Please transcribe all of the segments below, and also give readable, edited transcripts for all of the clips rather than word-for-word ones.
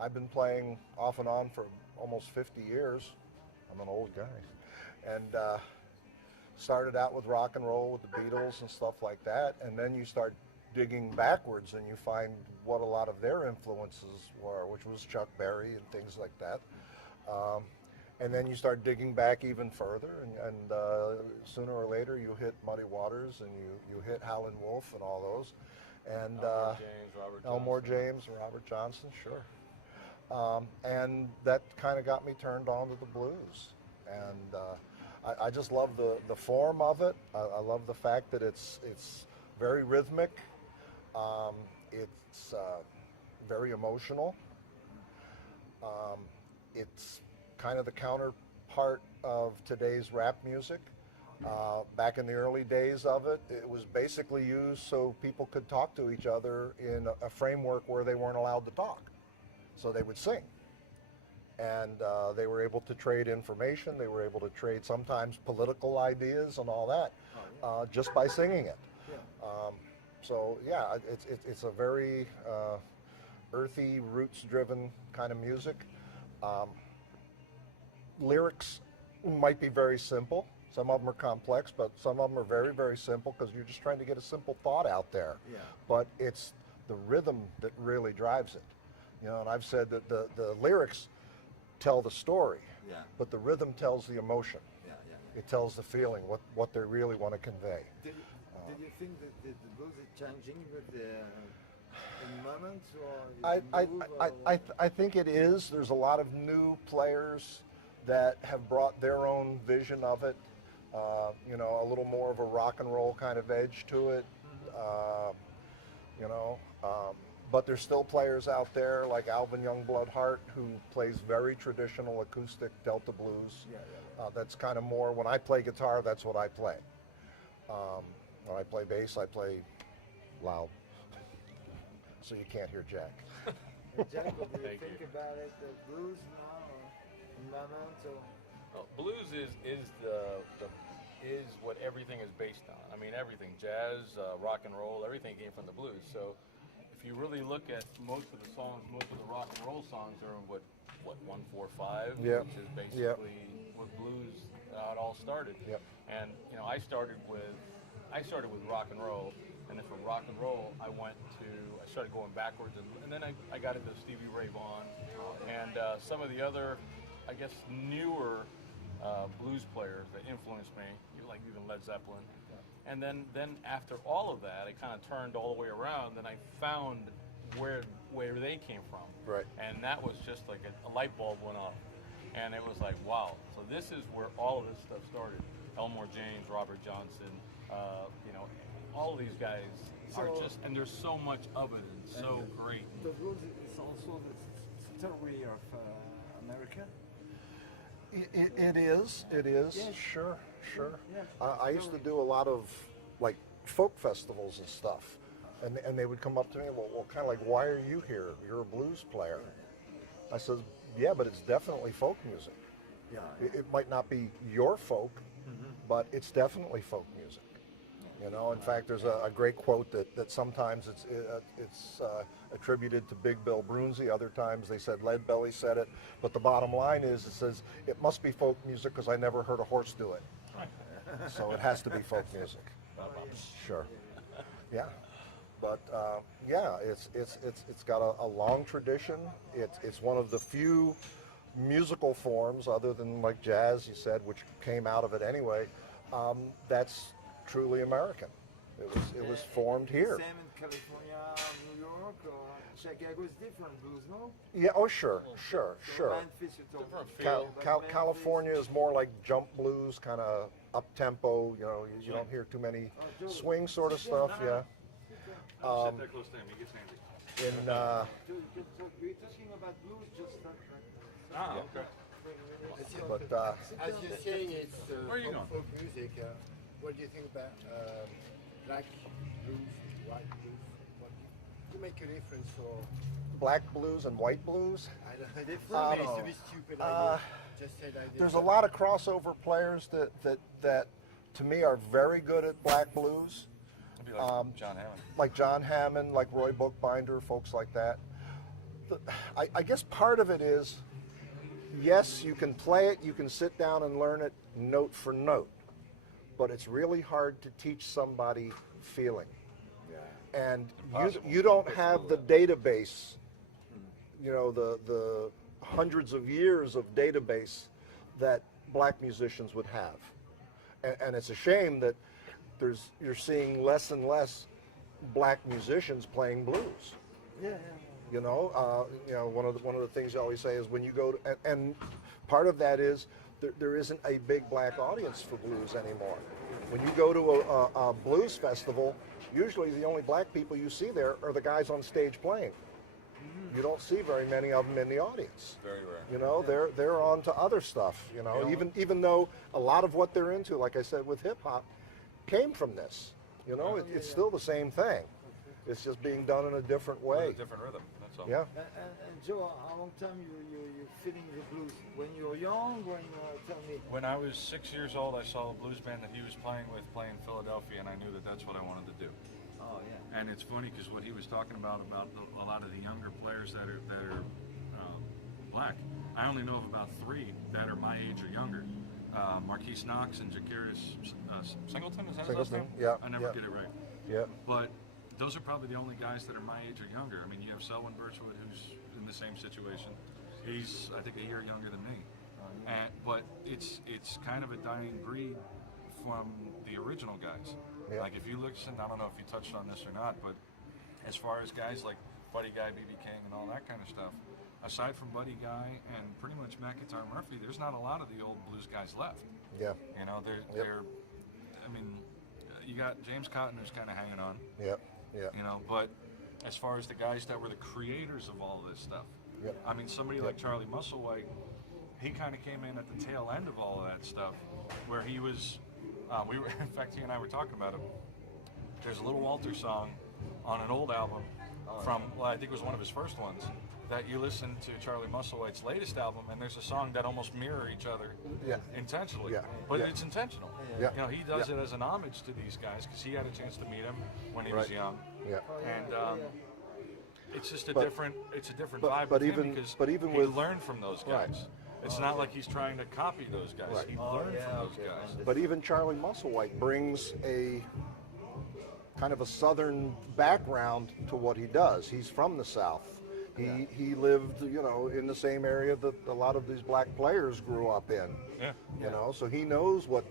I've been playing off and on for almost 50 years. I'm an old guy. And started out with rock and roll with the Beatles and stuff like that. And then you start digging backwards and you find what a lot of their influences were, which was Chuck Berry and things like that. And then you start digging back even further, and sooner or later you hit Muddy Waters and you hit Howlin' Wolf and all those. And Elmore James, Robert Johnson, sure. And that kind of got me turned on to the blues. And I just love the form of it. I love the fact that it's very rhythmic. It's very emotional. It's kind of the counterpart of today's rap music. Back in the early days of it, it was basically used so people could talk to each other in a framework where they weren't allowed to talk. So they would sing. And they were able to trade information. They were able to trade sometimes political ideas and all that just by singing it. So yeah, it's a very earthy, roots-driven kind of music. Lyrics might be very simple. Some of them are complex, but some of them are very, very simple because you're just trying to get a simple thought out there. Yeah. But it's the rhythm that really drives it. You know, and I've said that the lyrics tell the story, but the rhythm tells the emotion. It tells the feeling, what they really want to convey. Do you think that the blues is changing with the moments, or I think it is. There's a lot of new players that have brought their own vision of it. You know, a little more of a rock and roll kind of edge to it. You know, but there's still players out there like Alvin Youngblood Hart, who plays very traditional acoustic Delta blues. That's kind of more, when I play guitar, that's what I play. When I play bass, I play loud, so you can't hear Jack. Jack, what do you think about it? The blues now, or moments, or? Well, blues is what everything is based on. I mean, everything, jazz, rock and roll, everything came from the blues. So if you really look at most of the songs, most of the rock and roll songs are what 1-4-5, which is basically what blues it all started. And you know, I started with rock and roll, and then from rock and roll I started going backwards, and then I got into Stevie Ray Vaughan and some of the other, I guess, newer blues players that influenced me, like even Led Zeppelin. And then after all of that, it kind of turned all the way around, and I found where they came from. Right. And that was just like a light bulb went off. And it was like, wow, so this is where all of this stuff started. Elmore James, Robert Johnson, you know, all of these guys are just, and there's so much of it, and so great. The blues is also the story of America. It is, yes. Sure. I used to do a lot of like folk festivals and stuff, and they would come up to me, well, kind of like, why are you here? You're a blues player. I said, yeah, but it's definitely folk music. It might not be your folk, but it's definitely folk music. You know, in fact, there's a great quote that sometimes it's attributed to Big Bill Broonzy. Other times they said Leadbelly said it. But the bottom line is, it says, it must be folk music because I never heard a horse do it. So it has to be folk music. Sure. Yeah. But yeah, it's got a long tradition. It's one of the few musical forms, other than like jazz, you said, which came out of it anyway, that's truly American. It was formed here. Same in California, New York, or Chicago is different blues, no? Yeah. Oh, sure. Memphis, California is more like jump blues, kind of up tempo. You know, you don't hear too many swing sort of stuff. Yeah. Sit there close to him. He gets handy. In we're talking about blues, just okay. But as you're saying, it's Where are you going? folk music. What do you think about black blues, white blues? What do you make a difference for? black blues and white blues. I don't know. Different. It's a bit stupid idea. Just said idea. There's a lot of crossover players that to me are very good at black blues. It'd be like John Hammond. Like John Hammond, like Roy Bookbinder, folks like that. I guess part of it is, yes, you can play it, you can sit down and learn it note for note, but it's really hard to teach somebody feeling. And you don't have the database, you know, the hundreds of years of database that black musicians would have. And it's a shame that you're seeing less and less black musicians playing blues. You know, one of the things I always say is when you go to, and part of that is there isn't a big black audience for blues anymore. When you go to a blues festival, usually the only black people you see there are the guys on stage playing. You don't see very many of them in the audience. Very rare. You know, they're on to other stuff. You know, even though a lot of what they're into, like I said with hip hop, came from this. You know, it's still the same thing. It's just being done in a different way. With a different rhythm. That's all. Yeah. And Joe, how long time you feeling the blues? When you were young, when tell me. When I was 6 years old, I saw a blues band that he was playing with play in Philadelphia, and I knew that that's what I wanted to do. Oh yeah. And it's funny because what he was talking about a lot of the younger players that are black. I only know of about 3 that are my age or younger. Marquise Knox and Jaquarius Singleton. Is that his last name? Yeah. I never get it right. Yeah. But those are probably the only guys that are my age or younger. I mean, you have Selwyn Birchwood, who's in the same situation. He's, I think, a year younger than me. But it's kind of a dying breed from the original guys. Yeah. Like if you listen, I don't know if you touched on this or not, but as far as guys like Buddy Guy, B.B. King, and all that kind of stuff, aside from Buddy Guy and pretty much Mac Guitar Murphy, there's not a lot of the old blues guys left. Yeah. You know, they're I mean, you got James Cotton who's kind of hanging on. Yeah. Yeah. You know, but as far as the guys that were the creators of all this stuff, Yep. I mean, somebody like Charlie Musselwhite, he kind of came in at the tail end of all of that stuff, where he was, in fact, he and I were talking about it. There's a Little Walter song on an old album from, well, I think it was one of his first ones, that you listen to Charlie Musselwhite's latest album, and there's a song that almost mirror each other intentionally. Yeah. But Yeah. it's intentional. Yeah. You know, he does it as an homage to these guys because he had a chance to meet him when he was young. Yeah. And it's just a But- different but- vibe but with even- him because but even he with- learned from those Right. guys. It's not like he's trying to copy those guys. Right. He learned from those guys. But even Charlie Musselwhite brings a kind of a southern background to what he does. He's from the South. He lived, you know, in the same area that a lot of these black players grew up in. Yeah. You know, so he knows what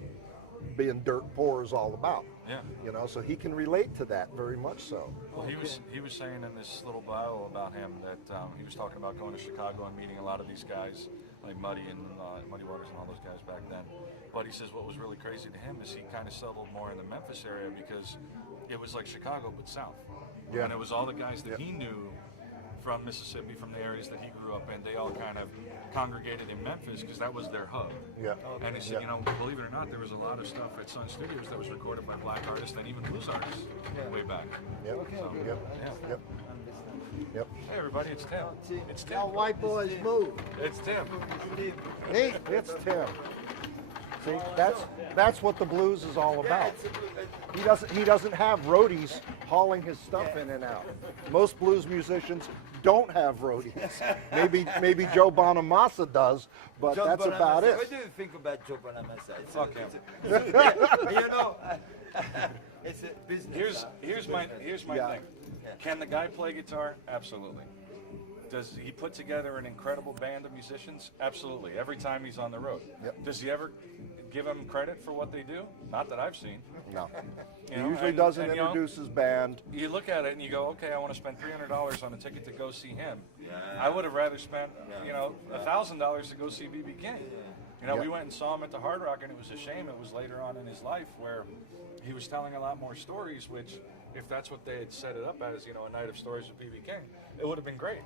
being dirt poor is all about. Yeah. You know, so he can relate to that very much so. Well, he was saying in this little bio about him that he was talking about going to Chicago and meeting a lot of these guys like Muddy and Muddy Waters and all those guys back then. But he says what was really crazy to him is he kind of settled more in the Memphis area because it was like Chicago but south. Yeah. And it was all the guys that he knew from Mississippi, from the areas that he grew up in. They all kind of congregated in Memphis because that was their hub. Yeah. And he said, you know, believe it or not, there was a lot of stuff at Sun Studios that was recorded by black artists and even blues artists way back. Yep. Okay, So, good. Yep. Yeah. Yep. Understand. Yep. Hey everybody, it's Tim. It's Tim. Now white boys move. It's Tim. Hey, it's Tim. See, that's what the blues is all about. He doesn't have roadies hauling his stuff in and out. Most blues musicians don't have roadies. Maybe Joe Bonamassa does, but Joe that's Bonamassa. about it. What do you think about Joe Bonamassa? Fuck him. You know, it's a business. Here's my Yeah. thing. Can the guy play guitar? Absolutely. Does he put together an incredible band of musicians? Absolutely. Every time he's on the road. Yep. Does he ever give them credit for what they do? Not that I've seen. No. You He know, usually and- doesn't and, you know, introduce his band. You look at it and you go, okay, I want to spend $300 on a ticket to go see him. I would have rather spent, you know, $1,000 to go see B.B. King. You know, Yeah. we went and saw him at the Hard Rock, and it was a shame. It was later on in his life where he was telling a lot more stories, which, if that's what they had set it up as, you know, a night of stories with B.B. King, it would have been great.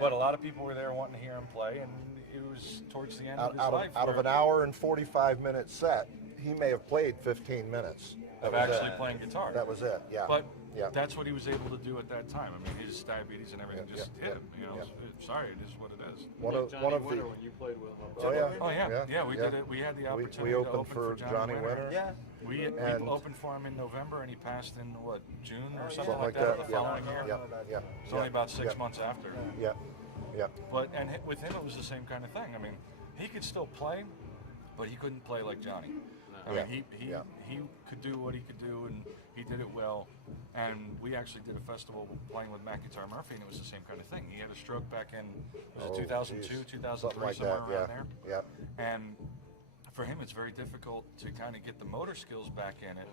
But a lot of people were there wanting to hear him play, and it was towards the end of his life. Out of where- an hour and 45-minute set, he may have played 15 minutes. of That was actually it. playing guitar. That was it. Yeah. But Yeah. that's what he was able to do at that time. I mean, his diabetes and everything Yeah, just yeah, hit him. You know, yeah. sorry, it is what it is. One of the. when you played with him. Oh yeah. Oh yeah, we did it. We had the We opportunity opened to open for Johnny Winter. Yeah. We And- opened for him in November, and he passed in what, June or something Something like like that, that. the Yeah. following year. Yeah. Yeah. It's only about 6 yeah. months after. Yeah. Yep. But with him, it was the same kind of thing. I mean, he could still play, but he couldn't play like Johnny. I mean, he could do what he could do, and he did it well. And we actually did a festival playing with Mac Guitar Murphy, and it was the same kind of thing. He had a stroke back in, was it 2002, 2003, like somewhere that, around there. Yeah. And for him, it's very difficult to kind of get the motor skills back in it.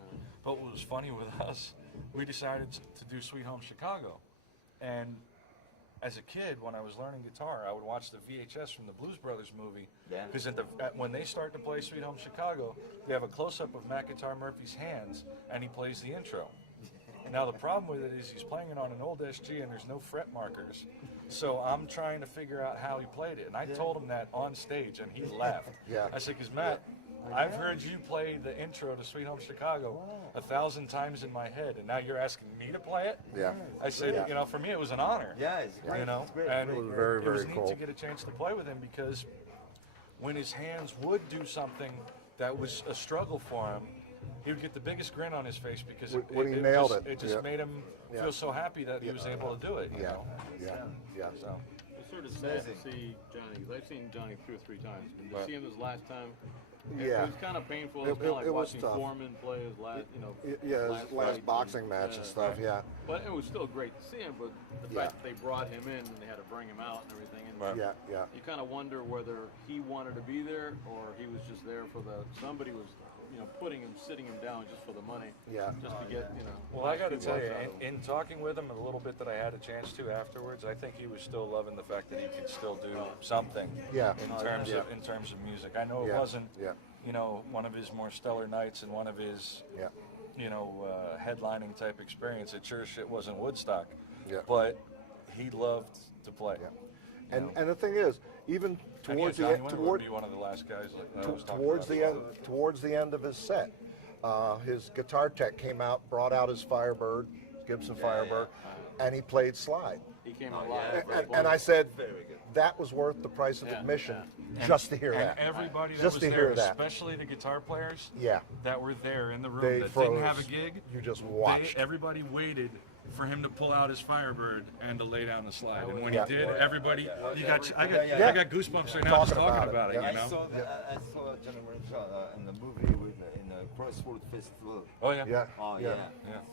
But what was funny with us, we decided to do Sweet Home Chicago. And as a kid, when I was learning guitar, I would watch the VHS from the Blues Brothers movie. Yeah. Because when they start to play Sweet Home Chicago, they have a close-up of Mac Guitar Murphy's hands, and he plays the intro. Now, the problem with it is he's playing it on an old SG, and there's no fret markers. So I'm trying to figure out how he played it. And I told him that on stage, and he laughed. Yeah. I said, because Matt, I've heard you play the intro to Sweet Home Chicago 1,000 times in my head, and now you're asking me to play it? Yeah. I said, you know, for me it was an honor. Yeah, it's great. You know, It's great. and It was very, it was very neat cool. to get a chance to play with him, because when his hands would do something that was a struggle for him, he would get the biggest grin on his face, because When he nailed just, it. it just Yeah. made him Yeah. feel so happy that he was able to do it. You Yeah. know? Yeah. So It's sort of sad to see Johnny, because I've seen Johnny 2 or 3 times. And to Right. see him this last time, Yeah. it was kind of painful. It- It was kind of it like was watching tough. Foreman play his last, you know, Yeah, his last fight boxing match and stuff, yeah. But it was still great to see him. But the Yeah. fact that they brought him in and they had to bring him out and everything, and Right. Yeah. you kind of wonder whether he wanted to be there or he was just there for somebody was, you know, sitting him down just for the money. Yeah. Just to get, you know. Well, I got to nice tell few you, bucks out of him. in talking with him a little bit that I had a chance to afterwards, I think he was still loving the fact that he could still do something. Yeah. In terms of music, I know it Yeah. wasn't, Yeah. you know, one of his more stellar nights and one of his, Yeah. you know, headlining type experience. It sure shit wasn't Woodstock. Yeah. But he loved to play. Yeah. And the thing is, even And towards yeah, the Johnny end, Winter would be one of the last guys that I was talking towards about. towards the end of his set, his guitar tech came out, brought out his Firebird, Gibson Firebird, and he played slide. He came out live. And I said, that was worth the price of admission just to hear And that. everybody that Just was to there, hear that. especially the guitar players Yeah. that were there in the room They that froze. didn't have a gig, You just watched. everybody waited for him to pull out his Firebird and to lay down the slide. And when Yeah. he did, everybody, I got goosebumps right now Talking just talking about about it, it, yeah. you know? I saw Johnny Winter in the movie in the Crossroad Festival. Oh, yeah. Yeah. Oh yeah.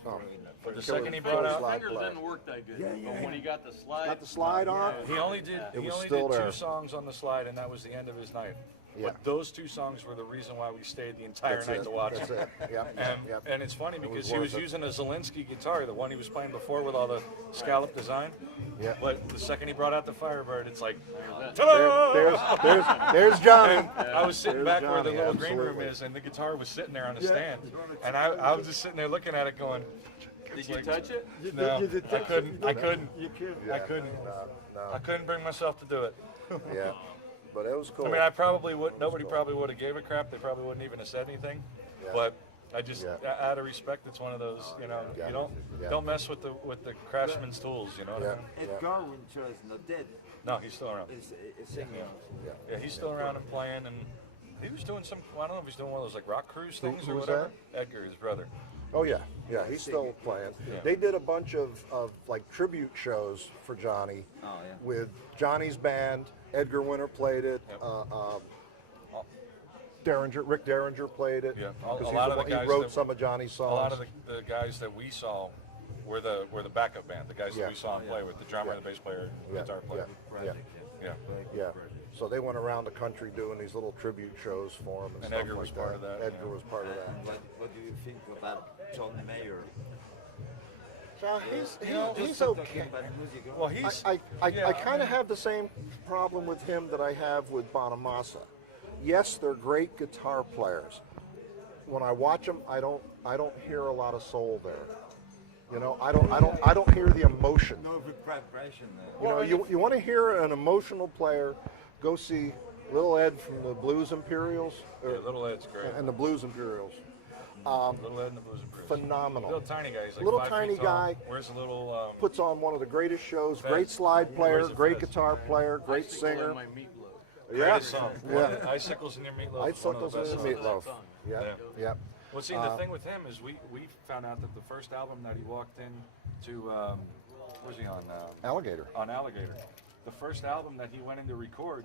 Oh. But the Killer- second he killer brought out, slide Fingers player. didn't work that good. Yeah. But when he got the slide, Got the slide on. he only did, It he was only still did there. 2 songs on the slide, and that was the end of his night. Yeah. But those 2 songs were the reason why we stayed the entire That's night it. to watch That's him. it. Yeah. And it's funny because was he was worth it. using a Zelensky guitar, the one he was playing before with all the scallop design. Yeah. But the second he brought out the Firebird, it's like, There's Johnny. I was sitting There's back where the Johnny, little green room absolutely. is, and the guitar was sitting there on the stand. And I was just sitting there looking at it going, did you touch it? no, I couldn't. I couldn't. Yeah. I couldn't. No. I couldn't bring myself to do it. Yeah. But it was cool. I mean, I probably would. Nobody probably would have gave a crap. They probably wouldn't even have said anything. Yeah. But I just, Yeah. out of respect, it's one of those. You know, Yeah. you Yeah. don't mess with the craftsman's tools. You know what I Yeah. mean? Edgar Winter is not dead. No, he's still around. He's singing. Yeah, he's still around and playing, and he was doing some. I don't know if he's doing one of those like rock cruise things who or was whatever. Edgar, his brother. Oh yeah, yeah, he's still playing. Yeah. They did a bunch of like tribute shows for Johnny Oh yeah. with Johnny's band. Edgar Winter played it. Yep. Rick Derringer played it. Yeah, a 'cause he's lot of the one- guys he wrote that- some of Johnny's A songs. lot of the guys that we saw were the backup band. The guys Yeah. that we saw him play with, the drummer, Yeah. the bass player, Yeah, guitar player. yeah, Yeah. yeah. So they went around the country doing these little tribute shows for him and, And stuff Edgar like was part of that, Edgar yeah. was part of that. What do you think about John Mayer? So he's Just okay. talking about music. Well, he's. I kind of have the same problem with him that I have with Bonamassa. Yes, they're great guitar players. When I watch them, I don't hear a lot of soul there. You know, I don't hear the emotion. No vibration there. You know, you want to hear an emotional player, go see Little Ed from the Blues Imperials Yeah, Little Ed's great. and the Blues Imperials. Little Ed and the Blues and Bruce. Phenomenal. Little tiny guy. He's like Little 5 tiny feet tall. guy. Wears a little. Puts on one of the greatest shows. Fez. Great slide player, Wears a great Fez. guitar player, great Icicle in singer. my meatloaf. Yeah, Greatest song. yeah. Icicles in your meatloaf. I'd is one of the suckles in best his songs. meatloaf. song. Yeah, Yeah. yeah. Well, see, the thing with him is we found out that the first album that he walked in to, where's he on? Alligator. On Alligator. the first album that he went in to record,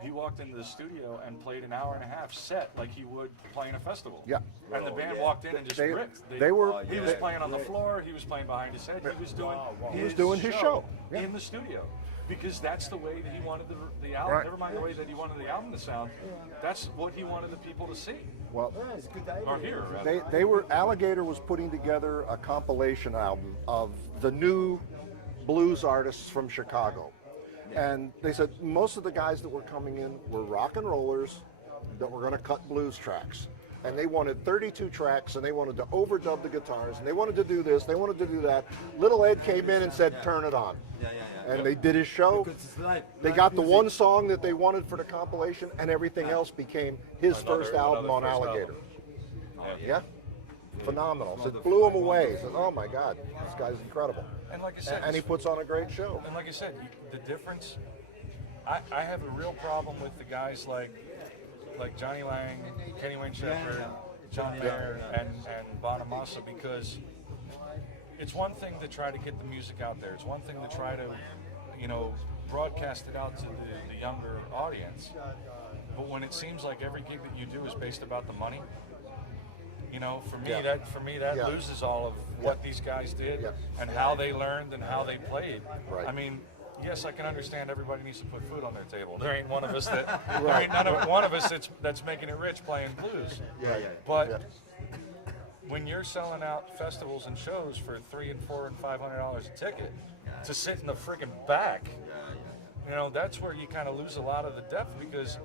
he walked into the studio and played an hour and a half set like he would playing a festival. Yeah. And the band walked in and just They- ripped. they were- He was playing on the floor. He was playing behind his head. He was doing his show. Yeah. in the studio. Because that's the way that he wanted the album. Right. Never mind the way that he wanted the album to sound. That's what he wanted the people to see Well, It's a good idea. or hear. Rather. they were Alligator was putting together a compilation album of the new blues artists from Chicago, and they said most of the guys that were coming in were rock and rollers that were going to cut blues tracks, and they wanted 32 tracks, and they wanted to overdub the guitars, and they wanted to do this, they wanted to do that. Little Ed came in and said, "Turn it on," and they did his show. Because it's live Got the music. one song that they wanted for the compilation, and everything else became his first album on first Alligator. album. Yeah, phenomenal. So it blew him away. He said, "Oh my God, this guy's incredible," And like I said, and he puts on a great show. And like I said, the difference, I have a real problem with the guys like Johnny Lang, Kenny Wayne Shepherd, John Mayer, and Bonamassa, because it's one thing to try to get the music out there. It's one thing to try to, broadcast it out to the younger audience. But when it seems like every gig that you do is based about the money, for me that Yeah. loses all of what these guys did Yeah. and how they learned and how they played. Right. I mean, yes, I can understand everybody needs to put food on their table. There ain't one of us there ain't one of us that's making it rich playing blues. But Yeah. when you're selling out festivals and shows for $300 and $400 and $500 a ticket to sit in the friggin' back, that's where you kind of lose a lot of the depth, because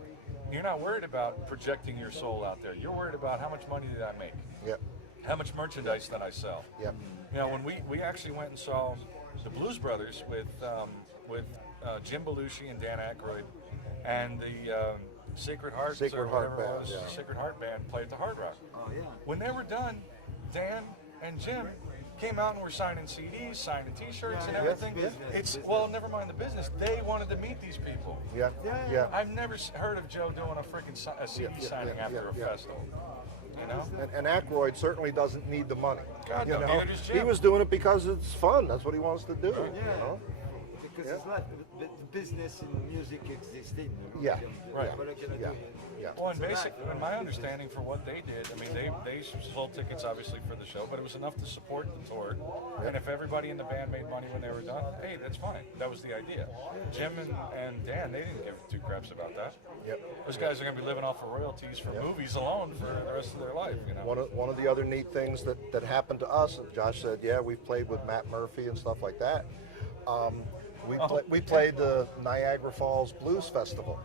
you're not worried about projecting your soul out there. You're worried about how much money did I make? Yep. How much merchandise did I sell? Yep. When we actually went and saw the Blues Brothers with Jim Belushi and Dan Aykroyd, and the Sacred Heart, Sacred or Heart whatever it Band, was, yeah. the Sacred Heart Band played at the Hard Rock. Oh, yeah. When they were done, Dan and Jim came out and were signing CDs, signing T-shirts, and everything. Business. Well, never mind the business. They wanted to meet these people. Yeah. Yeah. I've never heard of Joe doing a freaking CD signing after a festival. And Aykroyd certainly doesn't need the money. God, no, neither does Jim. He was doing it because it's fun. That's what he wants to do. Because it's like the business in music existing. Yeah. Right. What are you gonna Yeah. do? Yeah. Well, and basically, in my understanding for what they did, I mean, they sold tickets obviously for the show, but it was enough to support the tour. And if everybody in the band made money when they were done, hey, that's fine. That was the idea. Jim and Dan, they didn't give two craps about that. Yep. Those guys are going to be living off of royalties for movies alone for the rest of their life. One of the other neat things that happened to us, and Josh said, yeah, we've played with Matt Murphy and stuff like that. We played the Niagara Falls Blues Festival,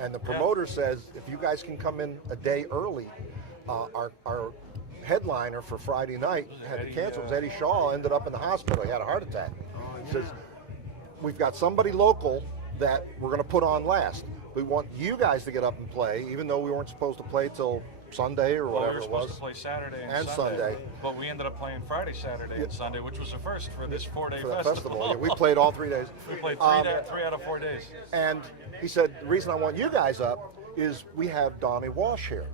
and the promoter says, if you guys can come in a day early, our headliner for Friday night had to cancel. It was Eddie Shaw, ended up in the hospital. He had a heart attack. He says, we've got somebody local that we're going to put on last. We want you guys to get up and play, even though we weren't supposed to play till Sunday or Well, whatever we were it was. supposed to play Saturday And and Sunday. but we ended up playing Friday, Saturday, and Sunday, which was a first for this 4-day For that festival. festival. Yeah, we played all 3 days. We played Um, 3 out of 4 days. And he said, the reason I want you guys up is we have Donnie Walsh here.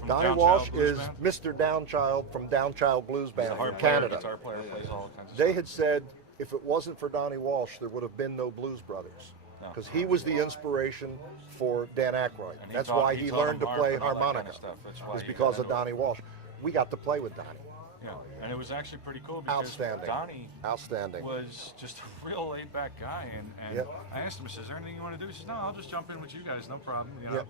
From Donnie Downchild Walsh Blues is Band? Mr. Downchild from Downchild Blues He's Band a from hard player, Canada. guitar player, plays all kinds of They stuff. had said if it wasn't for Donnie Walsh, there would have been no Blues Brothers. No. Because he was the inspiration for Dan Aykroyd. And That's taught- why he he taught learned him to play harp and all that kind harmonica. of stuff. That's why It's he because got of Donnie Walsh. We got to play with Donnie. Yeah, and it was actually pretty cool because Outstanding. Donnie Outstanding. was just a real laid-back guy, and Yep. I asked him, I said, is there anything you want to do? He says, no, I'll just jump in with you guys, no problem, Yep.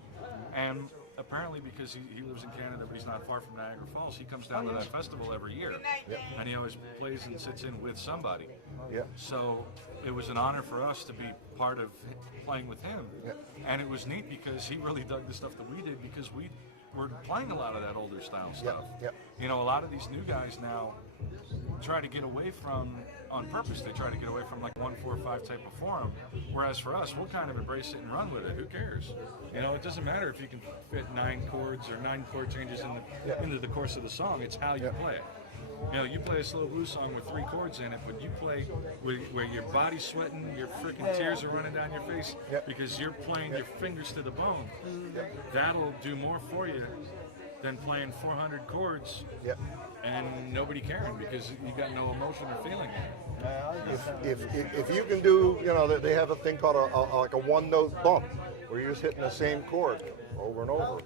And apparently because he lives in Canada, but he's not far from Niagara Falls, he comes down to that festival every year, and he always plays and sits in with somebody. Yeah. So it was an honor for us to be part of playing with him, and it was neat because he really dug the stuff that we did, because we were playing a lot of that older style stuff. Yep. A lot of these new guys now try to get away from, on purpose, they try to get away from like 1-4-5 type of form, whereas for us, we'll kind of embrace it and run with it. Who cares? It doesn't matter if you can fit 9 chords or 9 chord changes into the course of the song. It's how you play it. You play a slow blues song with 3 chords in it, but you play where your body's sweating, your freaking tears are running down your face because you're playing your fingers to the bone. That'll do more for you than playing 400 chords Yep. and nobody caring because you got no emotion or feeling in it. If you can do, you know, they have a thing called like a one-note bump, where you're just hitting the same chord over and over.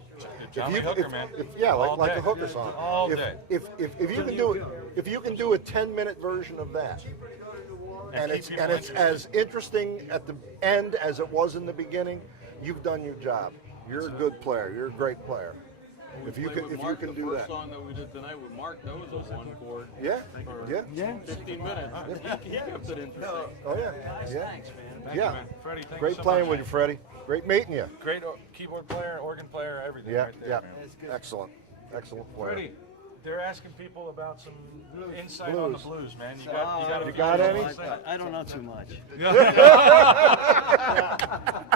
Johnny Hooker, man. Yeah, All like day. a Hooker song. All day. If you can do it, if you can do a 10-minute version of that, and keep it's people as interesting at the end as it was in the beginning, you've done your job. You're a good player. You're a great player. If you can do the that. first song that we did tonight with Mark, that was a one chord. Yeah, For yeah. 15 minutes. He kept it interesting. Oh yeah, yeah. Thank Yeah. you, man. Freddie, thank Great you so playing much, with you, Freddie. Great meeting you. Great keyboard player, organ player, everything. Yeah, right there, yeah. man. Excellent, excellent player. Freddie, they're asking people about some insight on the blues, man. You got You got any? I don't know too much.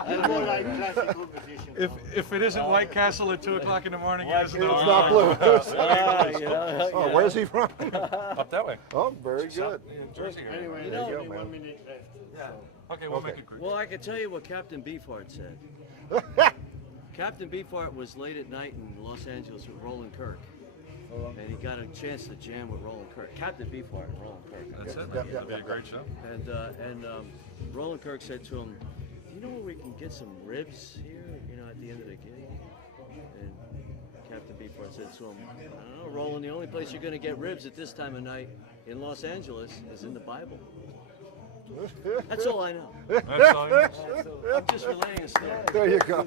I'm more like classical musician. If it isn't White Castle at 2 o'clock in the morning, it It's isn't. not blues. Yeah. Oh, where's he from? Up that way. Oh, very good. In Jersey area. Anyway, There you there's go, only man. 1 minute left. Okay, we'll Okay. make it quick. Well, I can tell you what Captain Beefheart said. Captain Beefheart was late at night in Los Angeles with Roland Kirk. And he got a chance to jam with Roland Kirk. Captain Beefheart and Roland Kirk. That's it. Yeah, That'll be yeah, a great show. And Roland Kirk said to him, "You know where we can get some ribs here? You know, at the end of the gig." And Captain Beefheart said to him, "I don't know, Roland. The only place you're going to get ribs at this time of night in Los Angeles is in the Bible." That's all I know. That's all you know. I'm just relaying a story. There you go.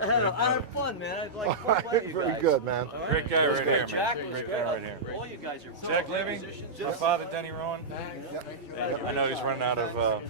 I had fun, man. I'd like fun playing you Very guys. good, man. All right? Great guy right here, Jack man. was Great great. guy right here. All you guys are Jack great Levy, musicians. my father, Denny Rowan. I know he's running out of